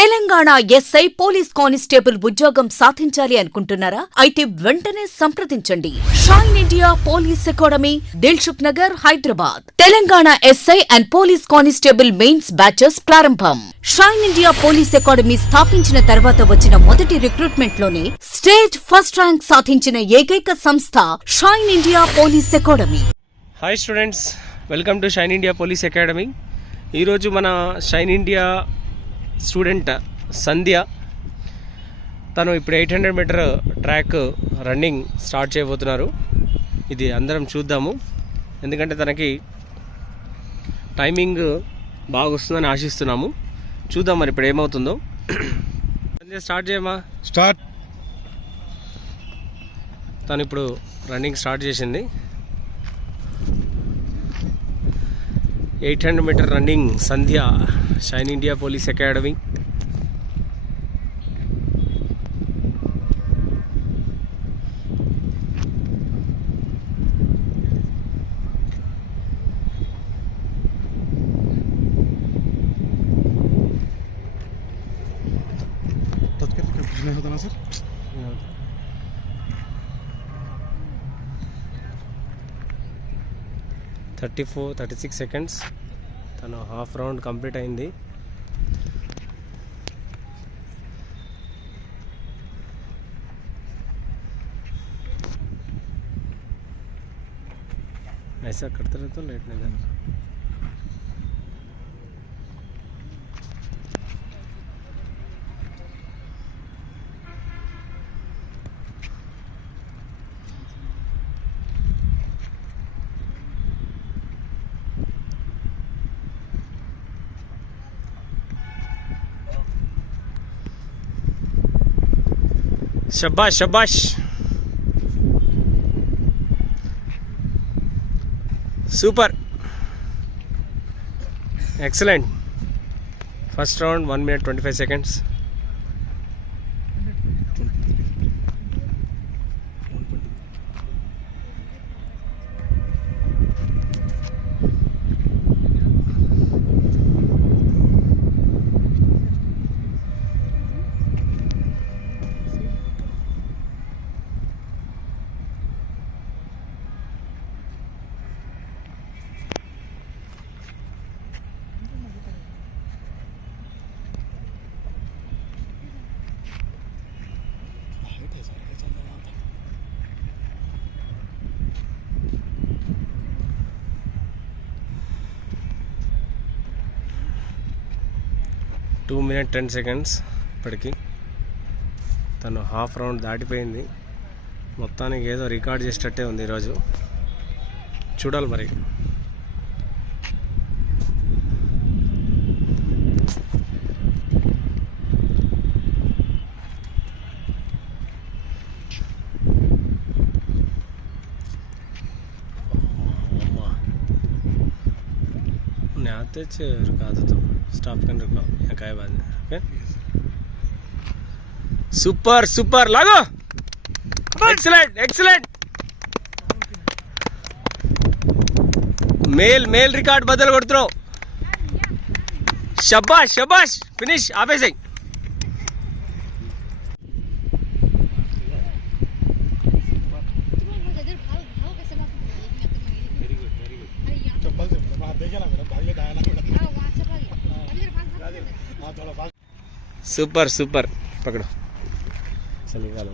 Telangana SI police constable ఉద్యోగం సాధించాలి అనుకుంటున్నారా? అయితే వెంటనే సంప్రదించండి. Shine India Police academy, Dilsukh Nagar, Hyderabad. Telangana SI and police constable mains batches ప్రారంభం. షైన్ ఇండియా పోలీస్ అకాడమీ స్థాపించిన తర్వాత వచ్చిన మొదటి రిక్రూట్మెంట్ లోనే స్టేట్ ఫస్ట్ ర్యాంక్ సాధించిన ఏకైక సంస్థ shine India Police academy. Hi students, welcome to shine India Police academy. ఈరోజు మన షైన్ ఇండియా స్టూడెంట్ సంధ్య, తను ఇప్పుడు 800 మీటర్ ట్రాక్ రన్నింగ్ స్టార్ట్ చేయబోతున్నారు. ఇది అందరం చూద్దాము, ఎందుకంటే తనకి టైమింగ్ బాగా వస్తుందని ఆశిస్తున్నాము. చూద్దాం మరి ఇప్పుడు ఏమవుతుందో. సంధ్య, స్టార్ట్ చేయమా. స్టార్ట్. తను ఇప్పుడు రన్నింగ్ స్టార్ట్ చేసింది. 800 metre running Sandhya, Shine India Police Academy. Sir 36 seconds. తను హాఫ్ రౌండ్ కంప్లీట్ అయింది. ऐसा करते रहे तो लेट नहीं जाता. शाबाश शाबाश, super, excellent. First round 1 minute 25 seconds. Two minute 10 seconds. ఇప్పటికి తను హాఫ్ రౌండ్ దాటిపోయింది. మొత్తానికి ఏదో రికార్డ్ చేసేటట్టే ఉంది ఈరోజు. చూడాలి మరి. आते रुका दो तो स्टॉप कर रुको, यहाँ का बात है. ओके, सुपर सुपर, लागो. Excellent excellent. मेल रिकॉर्ड बदल కొడుతున్నావు. शबाश शबाश, फिनिश आपेसे. सुपर सुपर, पकड़ो. चल निकालो.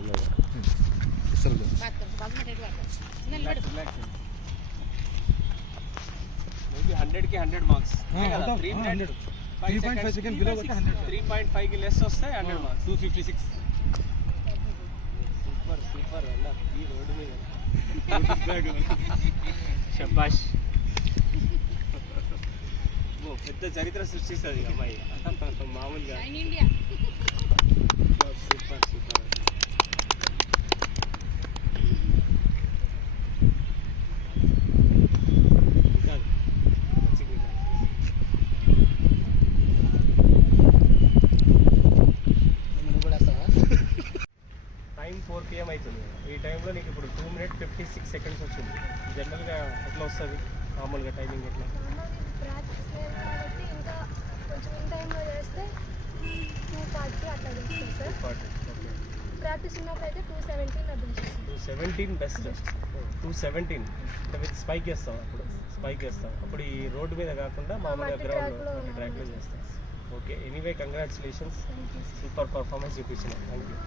मेबी 100 की 100 మార్క్స్. 3.5 సెకండ్ బిలో 3.5 కి లెస్ వస్తే 100 మార్క్స్. 256. సూపర్ సూపర్ అన్న, ఈ రోడ్ మీద శబాష్. పెద్ద చరిత్ర సృష్టిస్తుంది అమ్మాయి, మామూలుగా. Super super. టైం 4 PM అవుతుంది. ఈ టైంలో నీకు ఇప్పుడు 2 minute 56 seconds వచ్చింది. జనరల్గా ఎట్లా వస్తుంది మామూలుగా టైమింగ్? ఎట్లా ప్రాక్టీస్ లేదు కాబట్టి ఇంకా కొంచెం ఇన్ టైంలో చేస్తే ప్రాక్టీస్ ఉన్నప్పుడు అయితే 217 నా బెస్ట్. 217 బెస్ట్. 217 అంటే విత్ స్పైక్ చేస్తాం. అప్పుడు ఈ రోడ్డు మీద కాకుండా మామూలుగా గ్రౌండ్లో ట్రాక్లో చేస్తాం. Okay, anyway congratulations, super performance చూపించిన. Thank you.